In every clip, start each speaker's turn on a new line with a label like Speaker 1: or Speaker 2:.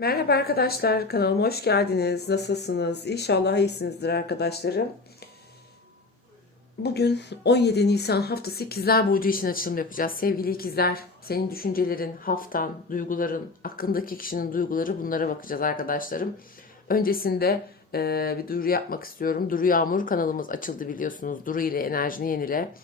Speaker 1: Merhaba arkadaşlar, kanalıma hoş geldiniz. Nasılsınız? İnşallah iyisinizdir arkadaşlarım. Bugün 17 Nisan haftası İkizler Burcu için açılım yapacağız. Sevgili ikizler, senin düşüncelerin, haftan, duyguların, aklındaki kişinin duyguları bunlara bakacağız arkadaşlarım. Öncesinde e, bir duyuru yapmak istiyorum. Duru Yağmur kanalımız açıldı biliyorsunuz. Duru ile enerjini yenile.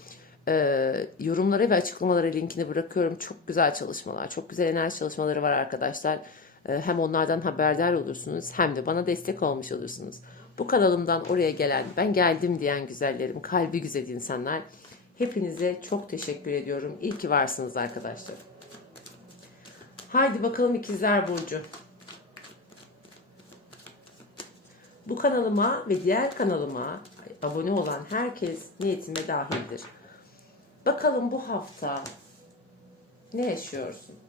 Speaker 1: E, yorumlara ve açıklamalara linkini bırakıyorum. Çok güzel çalışmalar, çok güzel enerji çalışmaları var arkadaşlar. E, hem onlardan haberdar olursunuz hem de bana destek olmuş olursunuz. Bu kanalımdan oraya gelen, ben geldim diyen güzellerim, kalbi güzel insanlar. Hepinize çok teşekkür ediyorum. İyi ki varsınız arkadaşlar. Haydi bakalım ikizler Burcu. Bu kanalıma ve diğer kanalıma abone olan herkes niyetime dahildir. Bakalım bu hafta ne yaşıyorsun?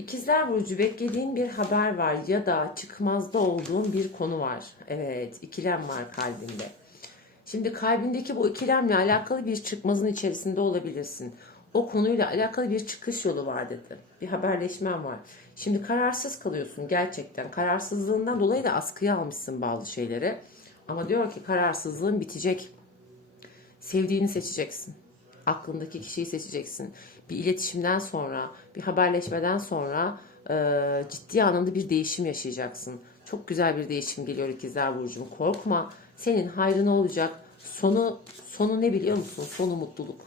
Speaker 1: İkizler Burcu beklediğin bir haber var ya da çıkmazda olduğun bir konu var. Evet ikilem var kalbinde. Şimdi kalbindeki bu ikilemle alakalı bir çıkmazın içerisinde olabilirsin. O konuyla alakalı bir çıkış yolu var dedi. Bir haberleşmen var. Şimdi kararsız kalıyorsun gerçekten. Kararsızlığından dolayı da askıya almışsın bazı şeyleri. Ama diyor ki kararsızlığın bitecek. Sevdiğini seçeceksin. Aklındaki kişiyi seçeceksin. Bir iletişimden sonra, bir haberleşmeden sonra e, ciddi anlamda bir değişim yaşayacaksın. Çok güzel bir değişim geliyor ikizler burcum. Korkma. Senin hayrına olacak. Sonu sonu ne biliyor musun? Sonu mutluluk.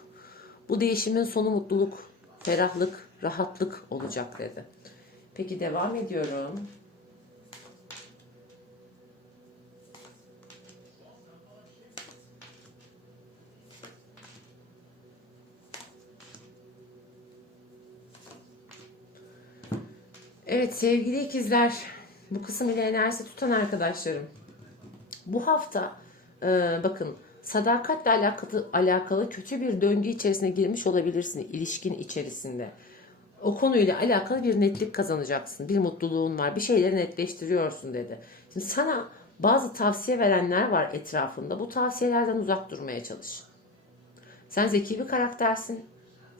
Speaker 1: Bu değişimin sonu mutluluk, ferahlık, rahatlık olacak dedi. Peki devam ediyorum. Evet sevgili ikizler, bu kısım ile enerjisi tutan arkadaşlarım. Bu hafta e, bakın sadakatle alakalı, alakalı kötü bir döngü içerisine girmiş olabilirsin ilişkin içerisinde. O konuyla alakalı bir netlik kazanacaksın. Bir mutluluğun var. Bir şeyleri netleştiriyorsun dedi. Şimdi sana bazı tavsiye verenler var etrafında. Bu tavsiyelerden uzak durmaya çalış. Sen zeki bir karaktersin.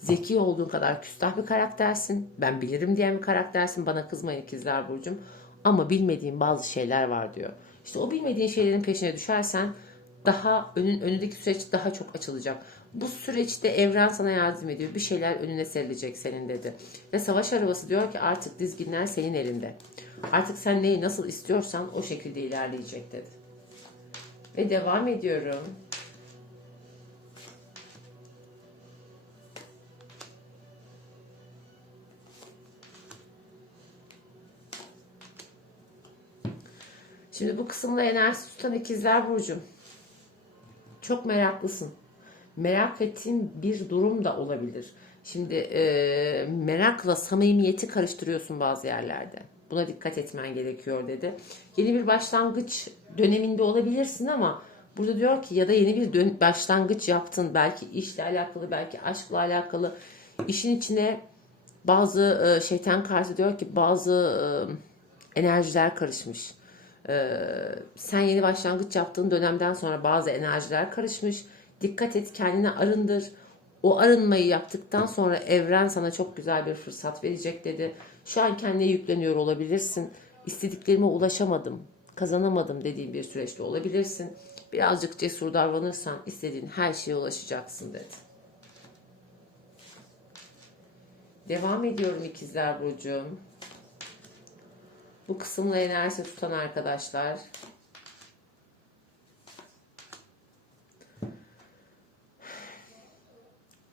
Speaker 1: Zeki olduğun kadar küstah bir karaktersin. Ben bilirim diyen bir karaktersin. Bana kızmayın ikizler Burcum. Ama bilmediğin bazı şeyler var diyor. İşte o bilmediğin şeylerin peşine düşersen daha önün önündeki süreç daha çok açılacak. Bu süreçte evren sana yardım ediyor. Bir şeyler önüne serilecek senin dedi. Ve savaş arabası diyor ki artık dizginler senin elinde. Artık sen neyi nasıl istiyorsan o şekilde ilerleyecek dedi. Ve devam ediyorum. Şimdi bu kısımda enerji tutan ikizler burcum. Çok meraklısın. Merak ettiğin bir durum da olabilir. Şimdi e, merakla samimiyeti karıştırıyorsun bazı yerlerde. Buna dikkat etmen gerekiyor dedi. Yeni bir başlangıç döneminde olabilirsin ama burada diyor ki ya da yeni bir dön- başlangıç yaptın. Belki işle alakalı, belki aşkla alakalı. İşin içine bazı e, şeytan karşı diyor ki bazı e, enerjiler karışmış. Ee, sen yeni başlangıç yaptığın dönemden sonra bazı enerjiler karışmış. Dikkat et kendine arındır. O arınmayı yaptıktan sonra evren sana çok güzel bir fırsat verecek dedi. Şu an kendine yükleniyor olabilirsin. İstediklerime ulaşamadım, kazanamadım dediğin bir süreçte olabilirsin. Birazcık cesur davranırsan istediğin her şeye ulaşacaksın dedi. Devam ediyorum ikizler burcum. Bu kısımla enerji tutan arkadaşlar.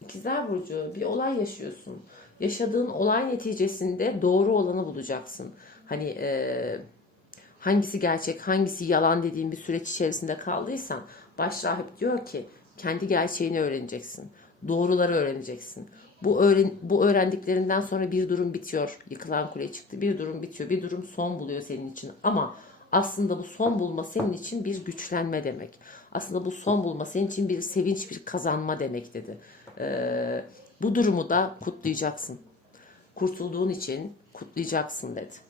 Speaker 1: İkizler Burcu bir olay yaşıyorsun. Yaşadığın olay neticesinde doğru olanı bulacaksın. Hani e, hangisi gerçek hangisi yalan dediğin bir süreç içerisinde kaldıysan baş rahip diyor ki kendi gerçeğini öğreneceksin. Doğruları öğreneceksin. Bu öğren bu öğrendiklerinden sonra bir durum bitiyor. Yıkılan kule çıktı. Bir durum bitiyor. Bir durum son buluyor senin için. Ama aslında bu son bulma senin için bir güçlenme demek. Aslında bu son bulma senin için bir sevinç, bir kazanma demek dedi. Ee, bu durumu da kutlayacaksın. Kurtulduğun için kutlayacaksın dedi.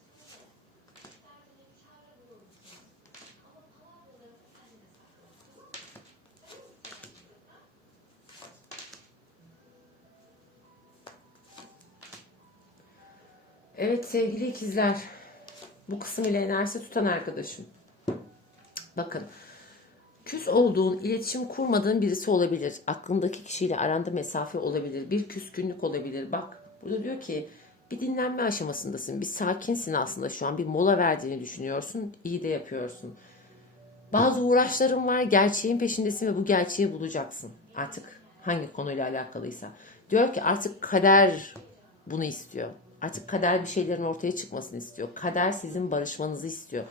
Speaker 1: Evet sevgili ikizler. Bu kısım ile enerjisi tutan arkadaşım. Bakın. Küs olduğun, iletişim kurmadığın birisi olabilir. Aklındaki kişiyle aranda mesafe olabilir. Bir küskünlük olabilir. Bak burada diyor ki bir dinlenme aşamasındasın. Bir sakinsin aslında şu an. Bir mola verdiğini düşünüyorsun. İyi de yapıyorsun. Bazı uğraşların var. Gerçeğin peşindesin ve bu gerçeği bulacaksın. Artık hangi konuyla alakalıysa. Diyor ki artık kader bunu istiyor. Artık kader bir şeylerin ortaya çıkmasını istiyor. Kader sizin barışmanızı istiyor.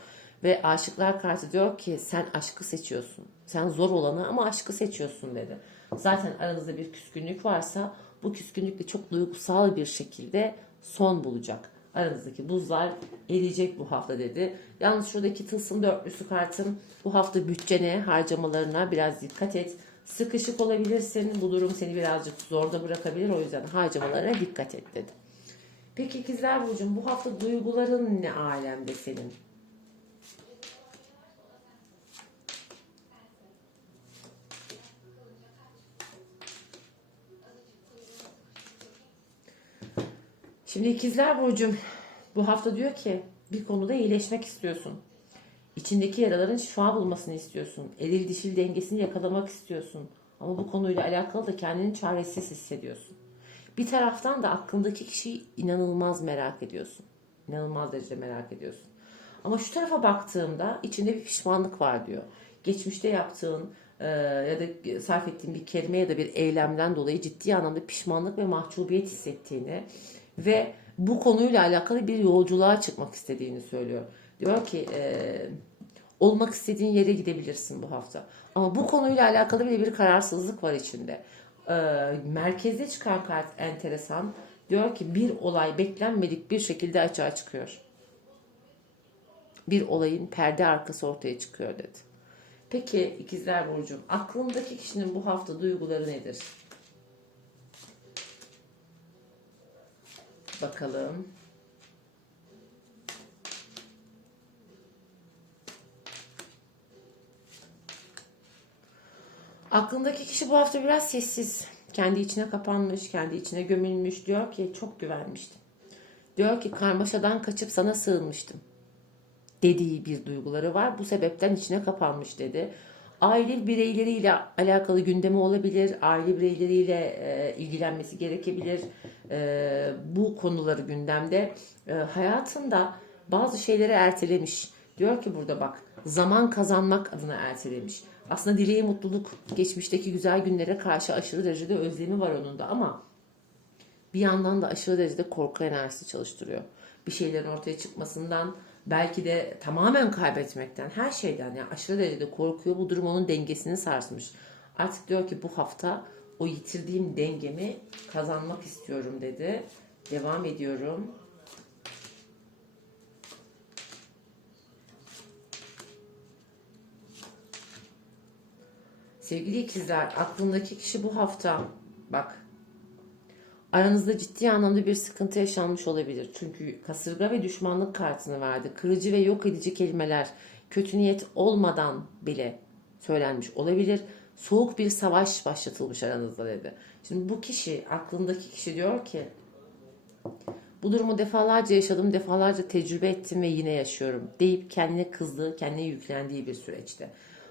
Speaker 1: Ve aşıklar kartı diyor ki sen aşkı seçiyorsun. Sen zor olanı ama aşkı seçiyorsun dedi. Zaten aranızda bir küskünlük varsa bu küskünlük de çok duygusal bir şekilde son bulacak. Aranızdaki buzlar eriyecek bu hafta dedi. Yalnız şuradaki tılsım dörtlüsü kartın bu hafta bütçene, harcamalarına biraz dikkat et. Sıkışık olabilirsin. Bu durum seni birazcık zorda bırakabilir. O yüzden harcamalarına dikkat et dedi. Peki ikizler Burcu'm bu hafta duyguların ne alemde senin? Şimdi ikizler Burcu'm bu hafta diyor ki bir konuda iyileşmek istiyorsun. İçindeki yaraların şifa bulmasını istiyorsun. Eril dişil dengesini yakalamak istiyorsun. Ama bu konuyla alakalı da kendini çaresiz hissediyorsun. Bir taraftan da aklındaki kişiyi inanılmaz merak ediyorsun. İnanılmaz derecede merak ediyorsun. Ama şu tarafa baktığımda içinde bir pişmanlık var diyor. Geçmişte yaptığın e, ya da sarf ettiğin bir kelime ya da bir eylemden dolayı ciddi anlamda pişmanlık ve mahcubiyet hissettiğini ve bu konuyla alakalı bir yolculuğa çıkmak istediğini söylüyor. Diyor ki e, olmak istediğin yere gidebilirsin bu hafta. Ama bu konuyla alakalı bile bir kararsızlık var içinde. E, merkezde çıkan kart enteresan. Diyor ki bir olay beklenmedik bir şekilde açığa çıkıyor. Bir olayın perde arkası ortaya çıkıyor dedi. Peki ikizler Burcu'm aklındaki kişinin bu hafta duyguları nedir? Bakalım. Aklındaki kişi bu hafta biraz sessiz. Kendi içine kapanmış, kendi içine gömülmüş. Diyor ki çok güvenmiştim. Diyor ki karmaşadan kaçıp sana sığınmıştım. Dediği bir duyguları var. Bu sebepten içine kapanmış dedi. Aile bireyleriyle alakalı gündemi olabilir. Aile bireyleriyle e, ilgilenmesi gerekebilir. E, bu konuları gündemde. E, hayatında bazı şeyleri ertelemiş. Diyor ki burada bak zaman kazanmak adına ertelemiş. Aslında dileği mutluluk, geçmişteki güzel günlere karşı aşırı derecede özlemi var onun da ama bir yandan da aşırı derecede korku enerjisi çalıştırıyor. Bir şeylerin ortaya çıkmasından, belki de tamamen kaybetmekten, her şeyden yani aşırı derecede korkuyor. Bu durum onun dengesini sarsmış. Artık diyor ki bu hafta o yitirdiğim dengemi kazanmak istiyorum dedi. Devam ediyorum. Sevgili ikizler, aklındaki kişi bu hafta bak aranızda ciddi anlamda bir sıkıntı yaşanmış olabilir. Çünkü kasırga ve düşmanlık kartını verdi. Kırıcı ve yok edici kelimeler kötü niyet olmadan bile söylenmiş olabilir. Soğuk bir savaş başlatılmış aranızda dedi. Şimdi bu kişi, aklındaki kişi diyor ki bu durumu defalarca yaşadım, defalarca tecrübe ettim ve yine yaşıyorum deyip kendine kızdığı, kendine yüklendiği bir süreçte.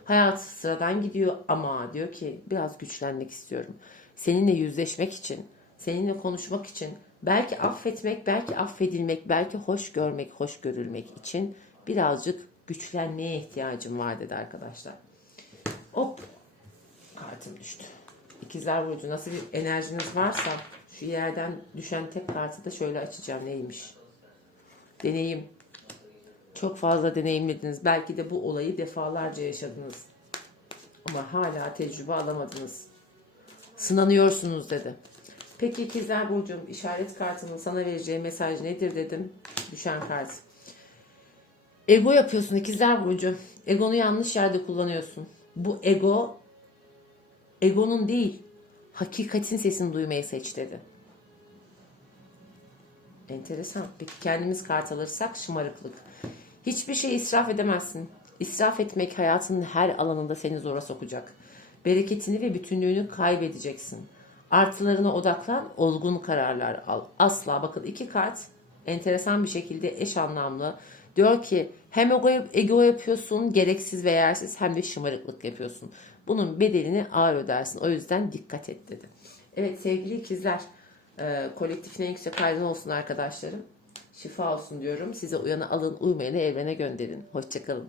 Speaker 1: Hayat sıradan gidiyor ama diyor ki biraz güçlenmek istiyorum. Seninle yüzleşmek için, seninle konuşmak için, belki affetmek, belki affedilmek, belki hoş görmek, hoş görülmek için birazcık güçlenmeye ihtiyacım var dedi arkadaşlar. Hop kartım düştü. İkizler Burcu nasıl bir enerjiniz varsa şu yerden düşen tek kartı da şöyle açacağım neymiş. Deneyim. Çok fazla deneyimlediniz. Belki de bu olayı defalarca yaşadınız. Ama hala tecrübe alamadınız. Sınanıyorsunuz dedi. Peki ikizler Burcu'm işaret kartının sana vereceği mesaj nedir dedim. Düşen kart. Ego yapıyorsun ikizler Burcu. Egonu yanlış yerde kullanıyorsun. Bu ego egonun değil hakikatin sesini duymayı seç dedi. Enteresan. Peki kendimiz kart alırsak şımarıklık. Hiçbir şey israf edemezsin. İsraf etmek hayatının her alanında seni zora sokacak. Bereketini ve bütünlüğünü kaybedeceksin. Artılarına odaklan, olgun kararlar al. Asla bakın iki kart enteresan bir şekilde eş anlamlı. Diyor ki hem ego, ego yapıyorsun gereksiz ve yersiz hem de şımarıklık yapıyorsun. Bunun bedelini ağır ödersin. O yüzden dikkat et dedi. Evet sevgili ikizler e, kolektifine yüksek aydın olsun arkadaşlarım. Şifa olsun diyorum. Size uyanı alın uymayanı evrene gönderin. Hoşçakalın.